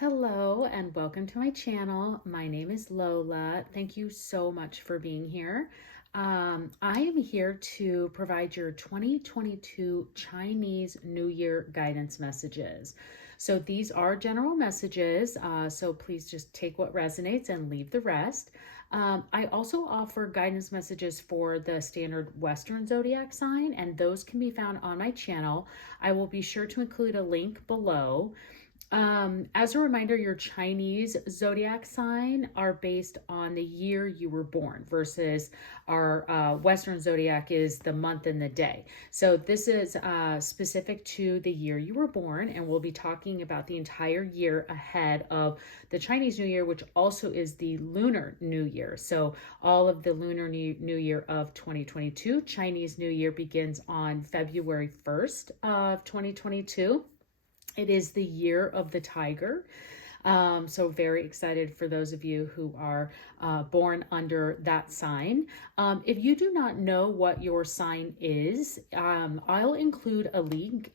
Hello and welcome to my channel. My name is Lola. Thank you so much for being here. I am here to provide your 2022 Chinese New Year guidance messages. So these are general messages, so please just take what resonates and leave the rest. I also offer guidance messages for the standard Western zodiac sign, and those can be found on my channel. I will be sure to include a link below. As a reminder, your Chinese zodiac sign are based on the year you were born versus our Western zodiac is the month and the day. So this is specific to the year you were born, and we'll be talking about the entire year ahead of the Chinese New Year, which also is the Lunar New Year. So all of the Lunar New Year of 2022, Chinese New Year begins on February 1st of 2022. It is the year of the tiger. So very excited for those of you who are born under that sign. If you do not know what your sign is, I'll include a link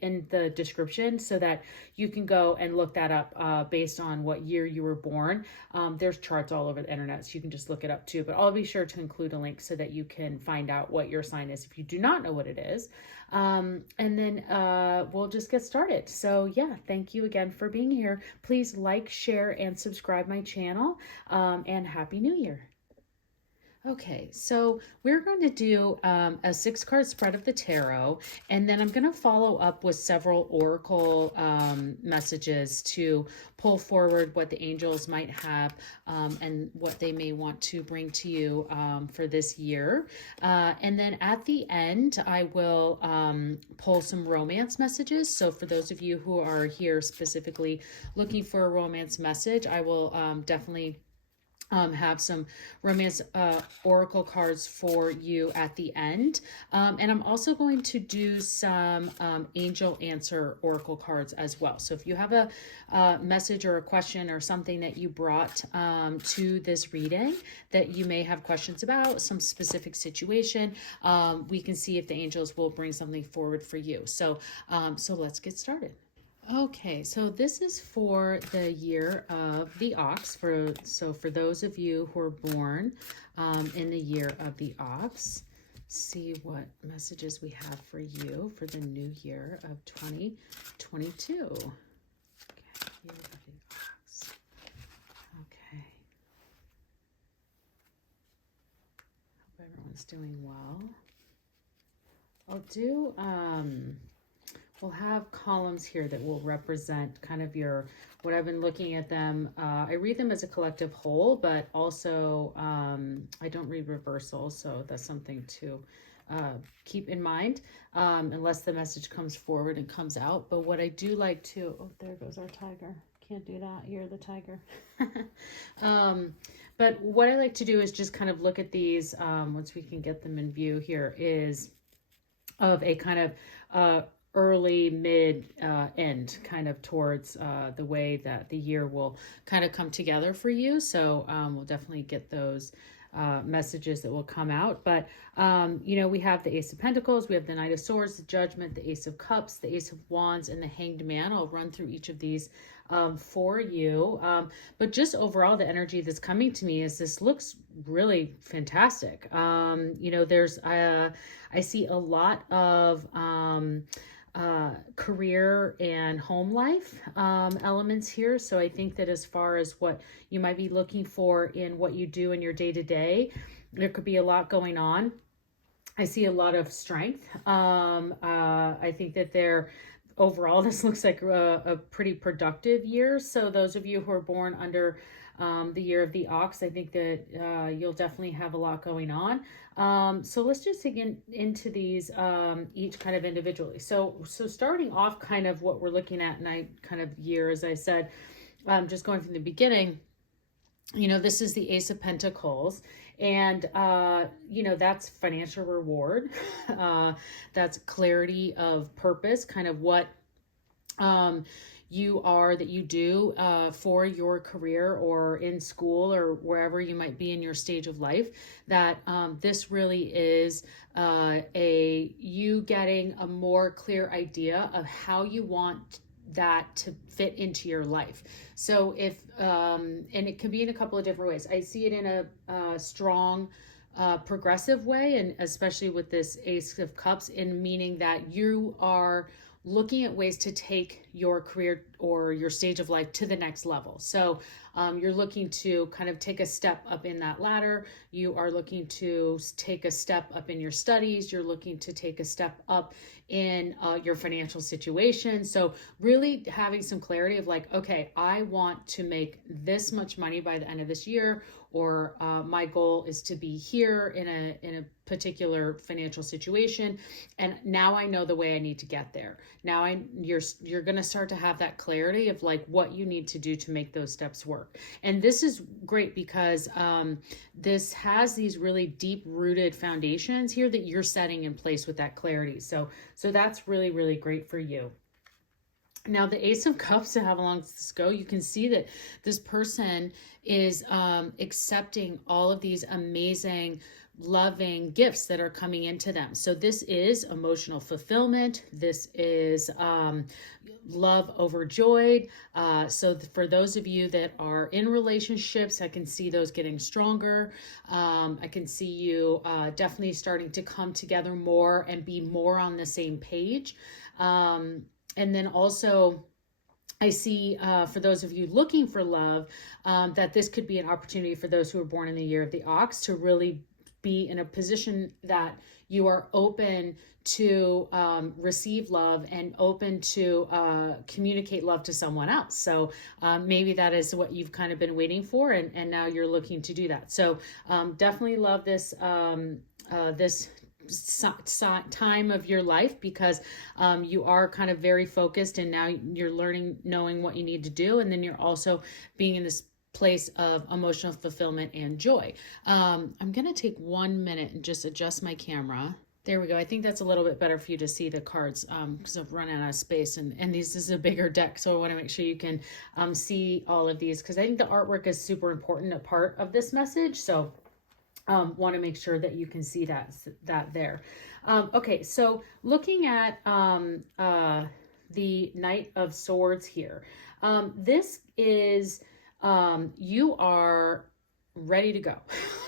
in the description so that you can go and look that up based on what year you were born. There's charts all over the internet, so you can just look it up too. But I'll be sure to include a link so that you can find out what your sign is if you do not know what it is. And then we'll just get started. So yeah, thank you again for being here. Please like, share, and subscribe my channel, and Happy New Year. Okay, so we're going to do a 6-card spread of the tarot, and then I'm going to follow up with several oracle messages to pull forward what the angels might have and what they may want to bring to you for this year. And then at the end, I will pull some romance messages. So for those of you who are here specifically looking for a romance message, I will definitely have some romance oracle cards for you at the end. And I'm also going to do some angel answer oracle cards as well. So if you have a message or a question or something that you brought to this reading that you may have questions about, some specific situation, we can see if the angels will bring something forward for you. So let's get started. Okay, so this is for the year of the ox. So for those of you who are born in the year of the ox, see what messages we have for you for the new year of 2022. Okay, year of the ox. Okay. Hope everyone's doing well. I'll do we'll have columns here that will represent kind of what I've been looking at them. I read them as a collective whole, but also I don't read reversals, so that's something to keep in mind unless the message comes forward and comes out. But what I do like to, oh, there goes our tiger. Can't do that. You're the tiger. But what I like to do is just kind of look at these, once we can get them in view here, is of a kind of early, mid, end, kind of towards the way that the year will kind of come together for you. So we'll definitely get those messages that will come out. But, we have the Ace of Pentacles, we have the Knight of Swords, the Judgment, the Ace of Cups, the Ace of Wands, and the Hanged Man. I'll run through each of these for you. But just overall, the energy that's coming to me is this looks really fantastic. There's, I see a lot of career and home life elements here. So I think that as far as what you might be looking for in what you do in your day-to-day, there could be a lot going on. I see a lot of strength. I think that overall, this looks like a pretty productive year. So those of you who are born under the year of the ox, I think that you'll definitely have a lot going on. So let's just dig into these each kind of individually. So starting off kind of what we're looking at kind of year, as I said, just going from the beginning, this is the Ace of Pentacles, and that's financial reward. That's clarity of purpose, kind of what that you do for your career or in school or wherever you might be in your stage of life, that this really is you getting a more clear idea of how you want that to fit into your life. So if, and it can be in a couple of different ways. I see it in a strong, progressive way, and especially with this Ace of Cups, in meaning that you are looking at ways to take your career or your stage of life to the next level. So you're looking to kind of take a step up in that ladder. You are looking to take a step up in your studies. You're looking to take a step up in your financial situation. So really having some clarity of like, okay, I want to make this much money by the end of this year, or my goal is to be here in a particular financial situation, and now I know the way I need to get there. Now you're going to start to have that clarity of like what you need to do to make those steps work. And this is great because this has these really deep rooted foundations here that you're setting in place with that clarity. So that's really, really great for you. Now, the Ace of Cups, to have along this go, you can see that this person is accepting all of these amazing, loving gifts that are coming into them. So this is emotional fulfillment. This is love overjoyed. So for those of you that are in relationships, I can see those getting stronger. I can see you definitely starting to come together more and be more on the same page. And then also, I see for those of you looking for love, that this could be an opportunity for those who were born in the year of the ox to really be in a position that you are open to receive love and open to communicate love to someone else. So maybe that is what you've kind of been waiting for, and now you're looking to do that. So definitely love this this time of your life, because you are kind of very focused, and now you're knowing what you need to do, and then you're also being in this place of emotional fulfillment and joy. I'm gonna take 1 minute and just adjust my camera. There we go. I think that's a little bit better for you to see the cards, because I've run out of space, and this is a bigger deck, so I want to make sure you can see all of these, because I think the artwork is super important, a part of this message. So want to make sure that you can see that there. Okay, so looking at the Knight of Swords here, this is you are ready to go.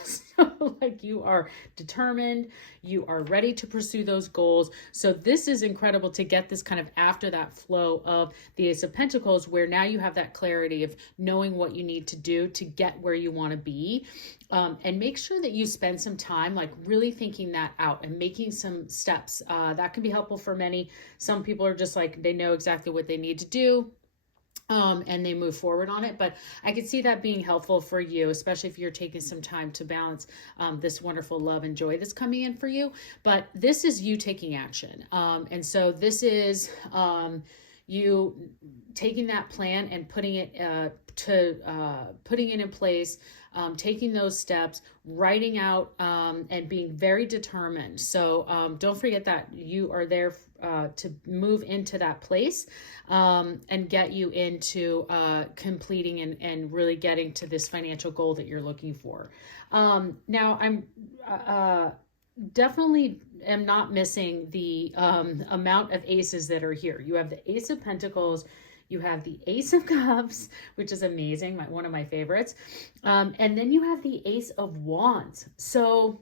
So like you are determined, you are ready to pursue those goals. So this is incredible to get this kind of after that flow of the Ace of Pentacles, where now you have that clarity of knowing what you need to do to get where you want to be. And make sure that you spend some time like really thinking that out and making some steps. That can be helpful for many. Some people are just like, they know exactly what they need to do. And they move forward on it. But I could see that being helpful for you, especially if you're taking some time to balance this wonderful love and joy that's coming in for you. But this is you taking action. And so this is you taking that plan and putting it in place, taking those steps, writing out, and being very determined. So don't forget that you are there to move into that place and get you into completing and really getting to this financial goal that you're looking for. Now, I'm definitely am not missing the amount of aces that are here. You have the Ace of Pentacles, you have the Ace of Cups, which is amazing, one of my favorites. And then you have the Ace of Wands. So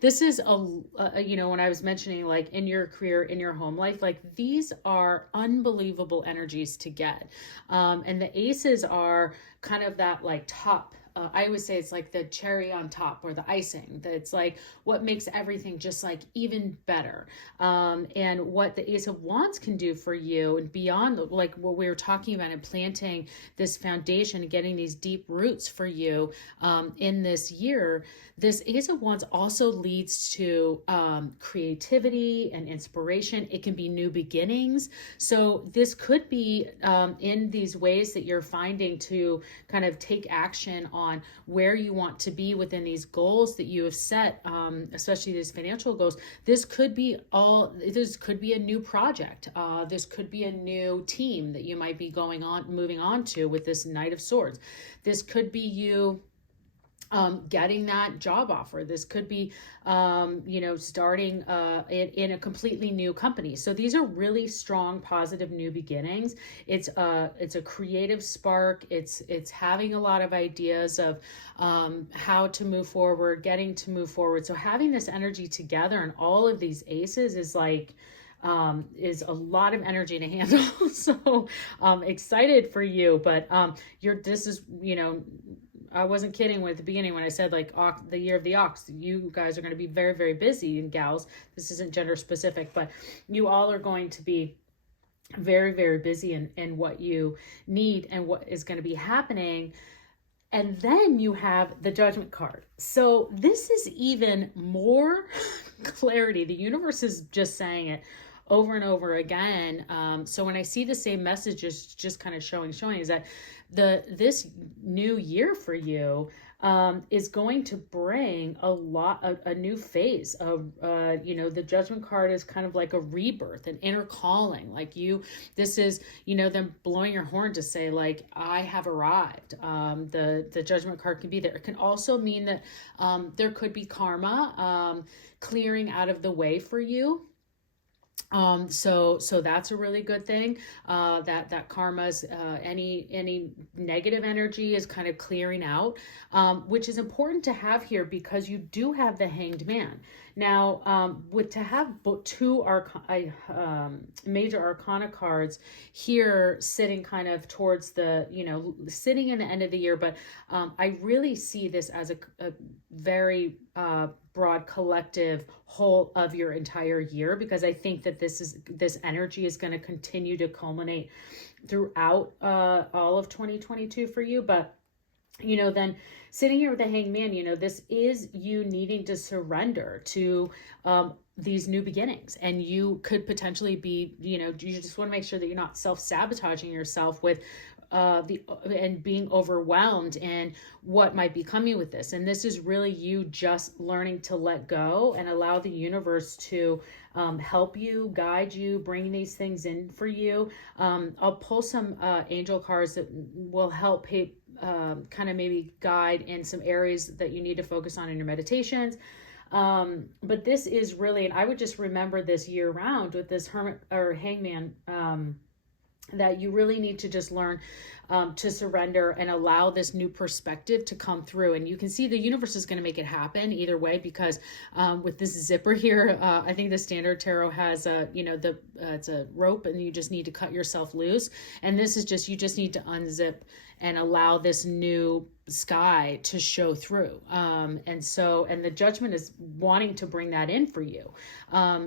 this is when I was mentioning like in your career, in your home life, like these are unbelievable energies to get. And the aces are kind of that like top. I always say it's like the cherry on top, or the icing. That's like what makes everything just like even better. And what the Ace of Wands can do for you, and beyond like what we were talking about, and planting this foundation and getting these deep roots for you in this year, this Ace of Wands also leads to creativity and inspiration. It can be new beginnings. So this could be in these ways that you're finding to kind of take action on where you want to be within these goals that you have set, especially these financial goals. This could be a new project. This could be a new team that you might be moving on to with this Knight of Swords. This could be you getting that job offer. This could be, starting in a completely new company. So these are really strong, positive new beginnings. It's a creative spark. It's having a lot of ideas of how to move forward, getting to move forward. So having this energy together and all of these aces is like, is a lot of energy to handle. So excited for you, but this is, I wasn't kidding with the beginning when I said like the year of the ox. You guys are going to be very, very busy, and gals. This isn't gender specific, but you all are going to be very, very busy in what you need and what is going to be happening. And then you have the Judgment card. So this is even more clarity. The universe is just saying it over and over again. So when I see the same messages just kind of showing is that this new year for you is going to bring a new phase of, the Judgment card is kind of like a rebirth, an inner calling. Like this is, them blowing your horn to say like, I have arrived. The Judgment card can be there. It can also mean that there could be karma clearing out of the way for you. So that's a really good thing, that karma's, any negative energy is kind of clearing out, which is important to have here because you do have the Hanged Man. Now, to have two major arcana cards here sitting kind of towards the, sitting in the end of the year, but I really see this as a very broad collective whole of your entire year, because I think that this energy is going to continue to culminate throughout all of 2022 for you. But then sitting here with the Hanged Man, this is you needing to surrender to these new beginnings, and you could potentially be, you just want to make sure that you're not self-sabotaging yourself with and being overwhelmed and what might be coming with this. And this is really you just learning to let go and allow the universe to help you, guide you, bring these things in for you. I'll pull some angel cards that will help kind of maybe guide in some areas that you need to focus on in your meditations. But this is really, and I would just remember this year round with this Hermit or Hangman, that you really need to just learn to surrender and allow this new perspective to come through. And you can see the universe is going to make it happen either way, because with this zipper here, I think the Standard Tarot has it's a rope and you just need to cut yourself loose. And this is just, you just need to unzip and allow this new sky to show through. And the Judgment is wanting to bring that in for you.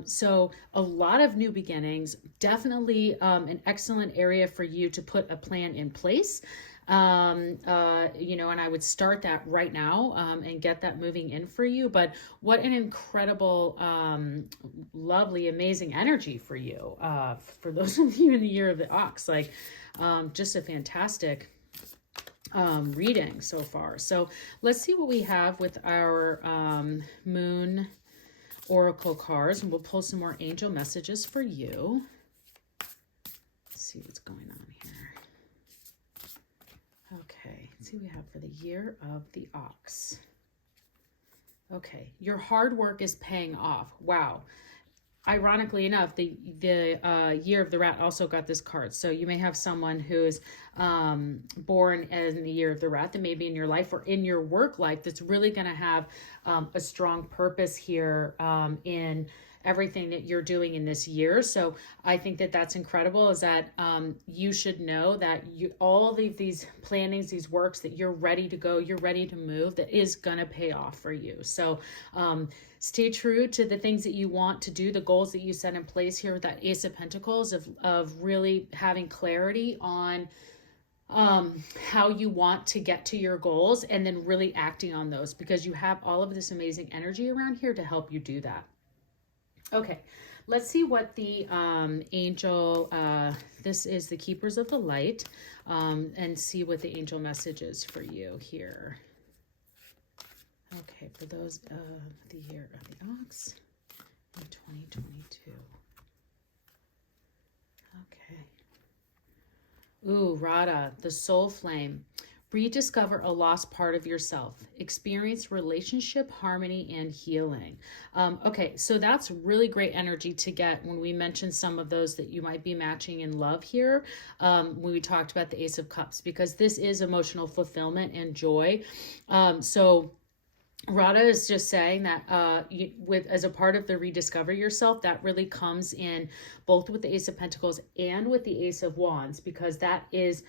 So a lot of new beginnings, definitely an excellent area for you to put a plan in place. And I would start that right now and get that moving in for you. But what an incredible, lovely, amazing energy for you. For those of you in the year of the ox, like just a fantastic reading so far. So let's see what we have with our moon oracle cards, and we'll pull some more angel messages for you. Let's see what's going on here. Okay, let's see what we have for the year of the ox. Okay, your hard work is paying off. Wow. Ironically enough, the year of the rat also got this card. So you may have someone who's born in the year of the rat that may be in your life or in your work life that's really going to have a strong purpose here in everything that you're doing in this year. So I think that that's incredible, is that you should know that all these plannings, these works, that you're ready to go, you're ready to move, that is going to pay off for you. So stay true to the things that you want to do, the goals that you set in place here with that Ace of Pentacles, of really having clarity on how you want to get to your goals, and then really acting on those, because you have all of this amazing energy around here to help you do that. Okay, let's see what the angel, this is the Keepers of the Light, and see what the angel message is for you here. Okay, for those of the year of the ox in 2022. Okay. Ooh, Radha, the soul flame. rediscover a lost part of yourself, experience relationship harmony and healing. Okay, so that's really great energy to get when we mention some of those that you might be matching in love here, when we talked about the Ace of Cups, because this is emotional fulfillment and joy. So Radha is just saying that with as a part of the rediscover yourself, that really comes in both with the Ace of Pentacles and with the Ace of Wands, because that is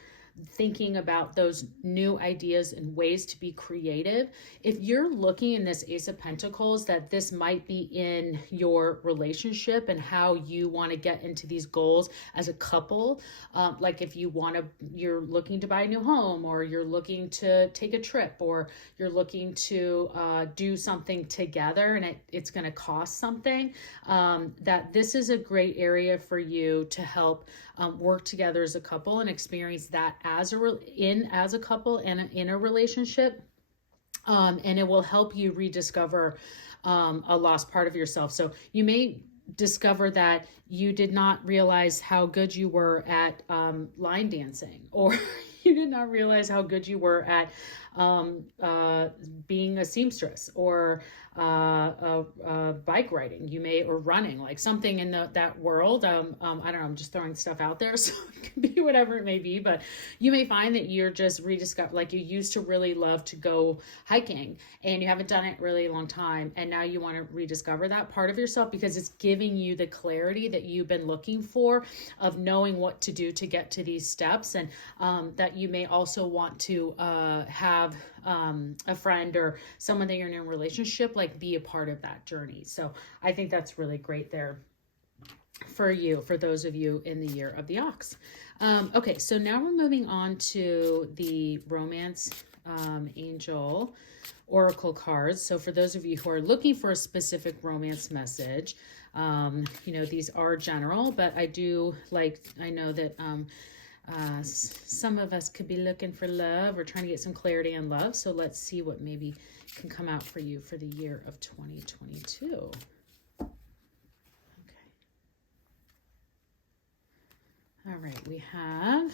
thinking about those new ideas and ways to be creative. If you're looking in this Ace of Pentacles, that this might be in your relationship and how you want to get into these goals as a couple. Like if you're looking to buy a new home, or you're looking to take a trip, or you're looking to do something together and it's going to cost something, that this is a great area for you to help work together as a couple and experience that as a couple and in a relationship. And it will help you rediscover a lost part of yourself. So you may discover that you did not realize how good you were at line dancing, or you did not realize how good you were at being a seamstress, or bike riding, or running, like something in that world. I don't know, I'm just throwing stuff out there, so it can be whatever it may be, but you may find that you're just rediscover, like you used to really love to go hiking and you haven't done it really a long time, and now you want to rediscover that part of yourself because it's giving you the clarity that you've been looking for, of knowing what to do to get to these steps. And that you may also want to have a friend or someone that you're in a relationship, like be a part of that journey. So I think that's really great there for you, for those of you in the year of the ox. Okay, so now we're moving on to the romance angel oracle cards. So for those of you who are looking for a specific romance message, these are general, but I know that some of us could be looking for love or trying to get some clarity on love. So let's see what maybe can come out for you for the year of 2022. Okay. All right, we have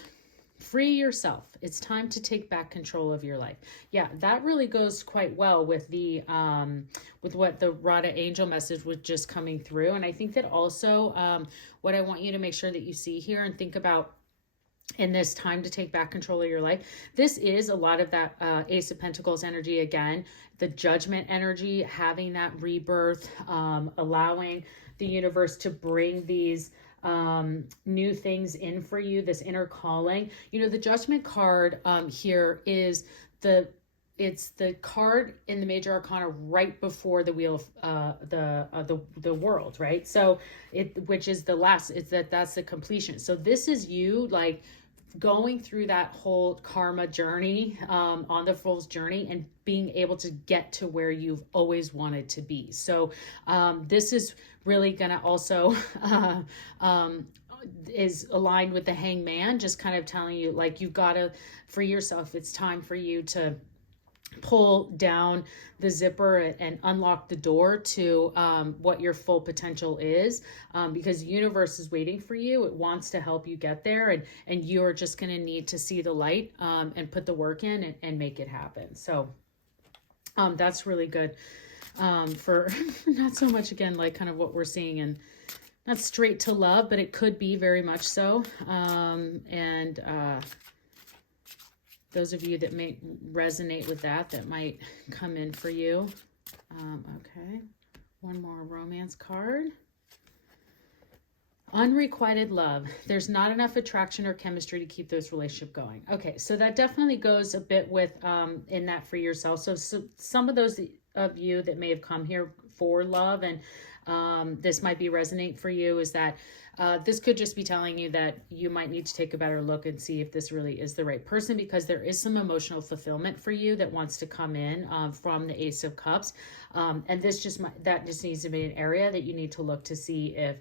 free yourself. It's time to take back control of your life. Yeah, that really goes quite well with the with what the Radha angel message was just coming through. And I think that also what I want you to make sure that you see here and think about in this time to take back control of your life, this is a lot of that Ace of Pentacles energy again, the judgment energy, having that rebirth, allowing the universe to bring these new things in for you, this inner calling. The judgment card here is it's the card in the major arcana right before the wheel of the world, right? So which is the last, that's the completion. So this is you like going through that whole karma journey, on the Fool's journey, and being able to get to where you've always wanted to be. So this is really gonna also is aligned with the Hangman, just kind of telling you like you've got to free yourself. It's time for you to pull down the zipper and unlock the door to what your full potential is, because the universe is waiting for you. It wants to help you get there, and you're just going to need to see the light and put the work in and make it happen. So that's really good for not so much, again, like kind of what we're seeing, and not straight to love, but it could be very much so. Those of you that may resonate with that might come in for you. Okay, one more romance card. Unrequited love. There's not enough attraction or chemistry to keep this relationship going. Okay, so that definitely goes a bit with in that for yourself. So some of those of you that may have come here for love, and this might be resonate for you, is that this could just be telling you that you might need to take a better look and see if this really is the right person, because there is some emotional fulfillment for you that wants to come in from the Ace of Cups. And this just needs to be an area that you need to look to see if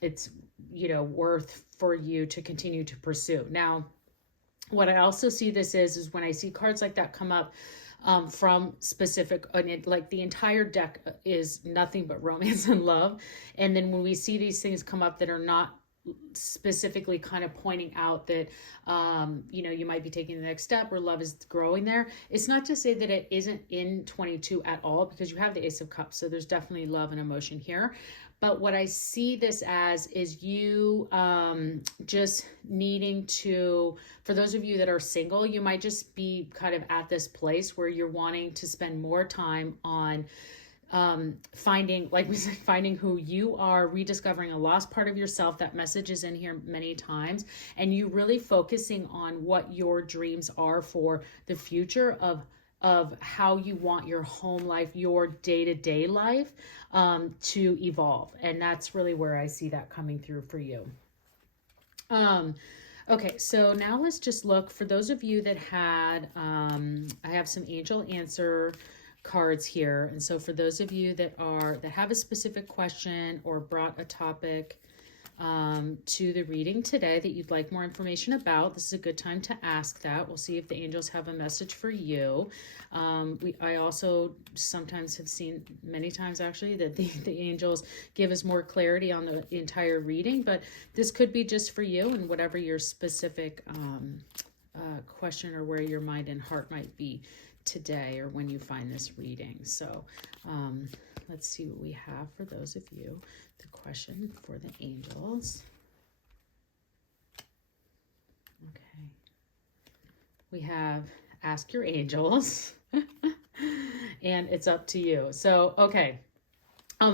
it's, worth for you to continue to pursue. Now, what I also see this is when I see cards like that come up, from specific, like the entire deck is nothing but romance and love. And then when we see these things come up that are not specifically kind of pointing out that, you know, you might be taking the next step or love is growing there. It's not to say that it isn't in 22 at all, because you have the Ace of Cups. So there's definitely love and emotion here. But what I see this as is you just needing to, for those of you that are single, you might just be kind of at this place where you're wanting to spend more time on finding, like we said, finding who you are, rediscovering a lost part of yourself. That message is in here many times, and you really focusing on what your dreams are for the future of how you want your home life, your day-to-day life to evolve. And that's really where I see that coming through for you. Okay, so now let's just look for those of you that had, I have some angel answer cards here. And so for those of you that have a specific question or brought a topic to the reading today that you'd like more information about, this is a good time to ask that. We'll see if the angels have a message for you. I also sometimes have seen, many times actually, that the angels give us more clarity on the entire reading, but this could be just for you and whatever your specific question or where your mind and heart might be today or when you find this reading. So let's see what we have for those of you. The question for the angels. Okay. We have ask your angels and it's up to you. So, okay.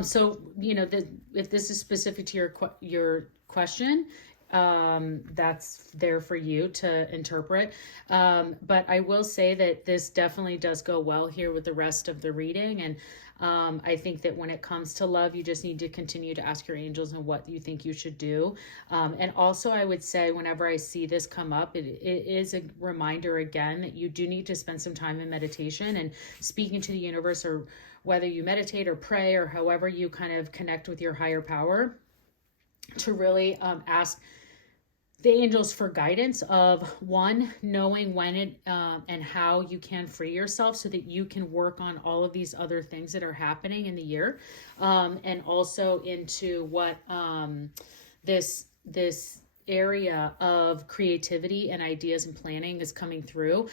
So, you know, if this is specific to your question, that's there for you to interpret. But I will say that this definitely does go well here with the rest of the reading. And I think that when it comes to love, you just need to continue to ask your angels and what you think you should do. And also I would say whenever I see this come up, it is a reminder again that you do need to spend some time in meditation and speaking to the universe, or whether you meditate or pray or however you kind of connect with your higher power, to really ask the angels for guidance of, one, knowing when it and how you can free yourself so that you can work on all of these other things that are happening in the year, and also into what this area of creativity and ideas and planning is coming through.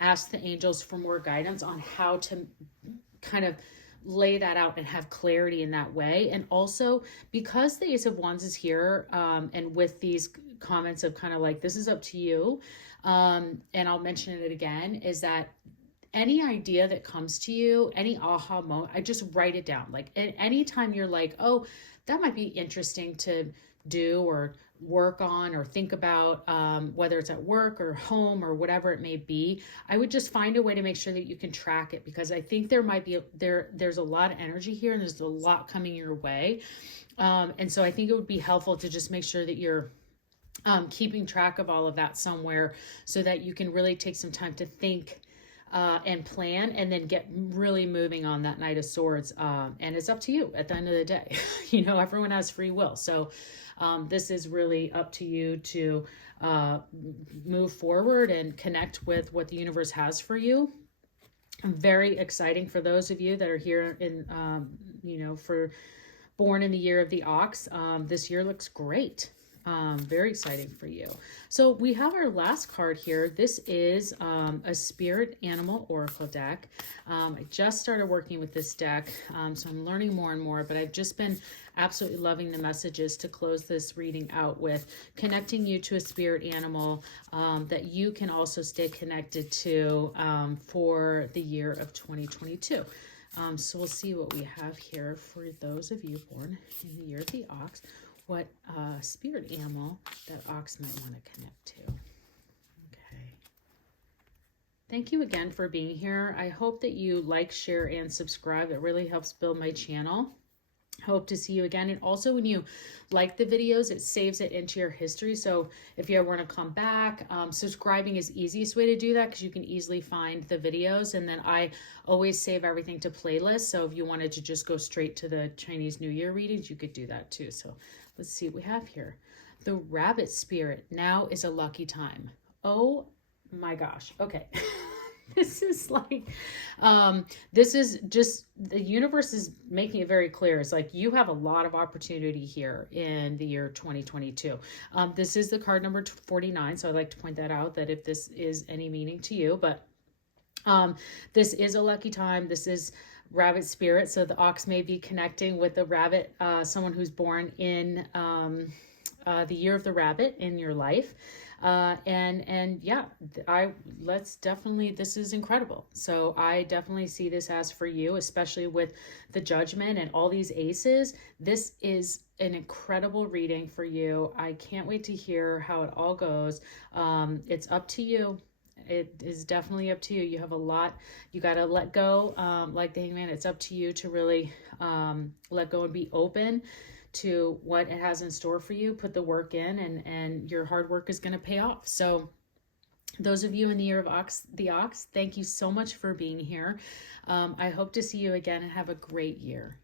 Ask the angels for more guidance on how to kind of lay that out and have clarity in that way. And also, because the Ace of Wands is here, and with these comments of kind of like, this is up to you, and I'll mention it again, is that any idea that comes to you, any aha moment, I just write it down. Like anytime you're like, oh, that might be interesting to do or work on or think about, whether it's at work or home or whatever it may be, I would just find a way to make sure that you can track it, because I think there might be there's a lot of energy here and there's a lot coming your way, and so I think it would be helpful to just make sure that you're keeping track of all of that somewhere, so that you can really take some time to think and plan, and then get really moving on that Knight of Swords. And it's up to you at the end of the day. You know, everyone has free will. So this is really up to you to move forward and connect with what the universe has for you. Very exciting for those of you that are here in, you know, for born in the year of the ox. This year looks great. Very exciting for you. So we have our last card here. This is a spirit animal oracle deck. I just started working with this deck, so I'm learning more and more, but I've just been absolutely loving the messages to close this reading out with, connecting you to a spirit animal that you can also stay connected to for the year of 2022. So we'll see what we have here for those of you born in the year of the ox. What spirit animal that ox might want to connect to. Okay. Thank you again for being here. I hope that you like, share, and subscribe. It really helps build my channel. Hope to see you again. And also, when you like the videos, it saves it into your history. So if you ever want to come back, subscribing is the easiest way to do that, because you can easily find the videos. And then I always save everything to playlists. So if you wanted to just go straight to the Chinese New Year readings, you could do that too. So let's see what we have here. The rabbit spirit. Now is a lucky time. Oh my gosh. Okay. This is like, this is just, the universe is making it very clear. It's like you have a lot of opportunity here in the year 2022. This is the card number 49. So I'd like to point that out, that if this is any meaning to you, but this is a lucky time. This is rabbit spirit. So the ox may be connecting with the rabbit, someone who's born in the year of the rabbit in your life. And yeah, let's definitely, this is incredible. So I definitely see this as for you, especially with the judgment and all these aces. This is an incredible reading for you. I can't wait to hear how it all goes. It's up to you. It is definitely up to you. You have a lot, you got to let go. Like the Hangman, it's up to you to really let go and be open to what it has in store for you. Put the work in, and your hard work is going to pay off. So those of you in the year of the ox, thank you so much for being here. I hope to see you again, and have a great year.